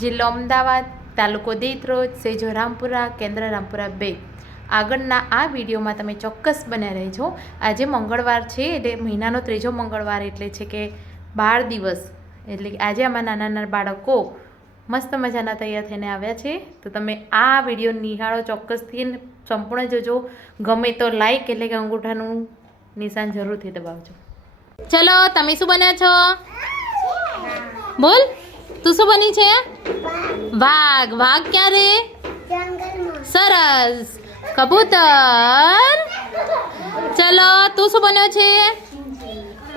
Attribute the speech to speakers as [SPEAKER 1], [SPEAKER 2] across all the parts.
[SPEAKER 1] જિલ્લો અમદાવાદ, તાલુકો દેત્રોજ સેજો રામપુરા કેન્દ્ર રામપુરા બે. આગળના આ વિડીયોમાં તમે ચોક્કસ બન્યા રહેજો. આજે મંગળવાર છે, એટલે મહિનાનો ત્રીજો મંગળવાર એટલે છે કે બાળ દિવસ. એટલે આજે આમાં નાના નાના બાળકો મસ્ત મજાના તૈયાર થઈને આવ્યા છે. તો તમે આ વીડિયો નિહાળો ચોક્કસથી સંપૂર્ણ જોજો. ગમે તો લાઈક એટલે કે અંગૂઠાનું નિશાન જરૂરથી દબાવજો. ચલો, તમે શું બન્યા છો? બોલ, તું શું બની છે? વાઘ. વાઘ ક્યાં રે? સરસ. કબૂતર. ચલો તું શું બન્યો છે?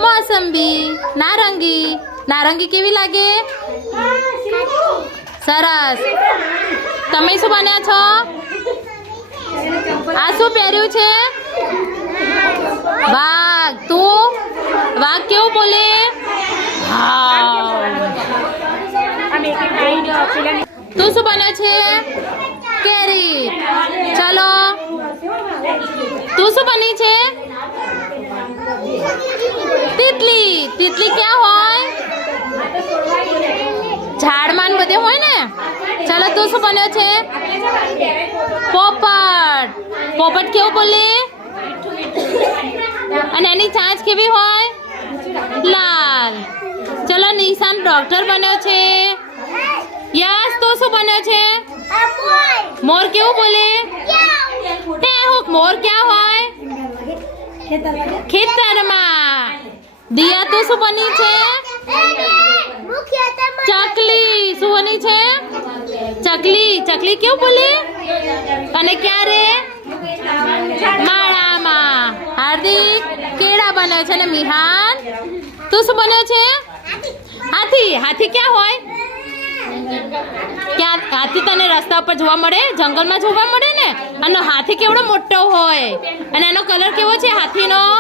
[SPEAKER 1] મોસંબી. નારંગી. નારંગી કેવી લાગે? સરસ. તમે શું બન્યા છો? આ શું પહેર્યું છે? વાઘ તું વાઘ કેવું બોલે હાવ. તું શું બને છે? કેરી. ચલો. તું શું બની છે? તિતલી. તિતલી ક્યાં હોય? ઝાડમાં બધે હોય ને? ચલો, તું શું બન્યો છે? પોપટ. પોપટ કેવું બોલે? અને એની ચાંચ કેવી હોય? લાલ. ચલો, નિશાન ડોક્ટર યસ તો છે? મોર કેવું બોલે? મોર ક્યાં હોય? ખેતરમાં. દિયા, તું શું બની છે? ચકલી. શું બની છે? ચકલી. ચકલી કેવું બોલે? અને ક્યારે? માળામાં. હાર્દિક, કેળા બને છે ને મિહાન? તું શું બને છે? હાથી. હાથી ક્યાં હોય? ક્યાં હાથી તને રસ્તા ઉપર જોવા મળે, જંગલમાં જોવા મળે ને? અને હાથી કેવડો મોટો હોય? અને એનો કલર કેવો છે? હાથીનો?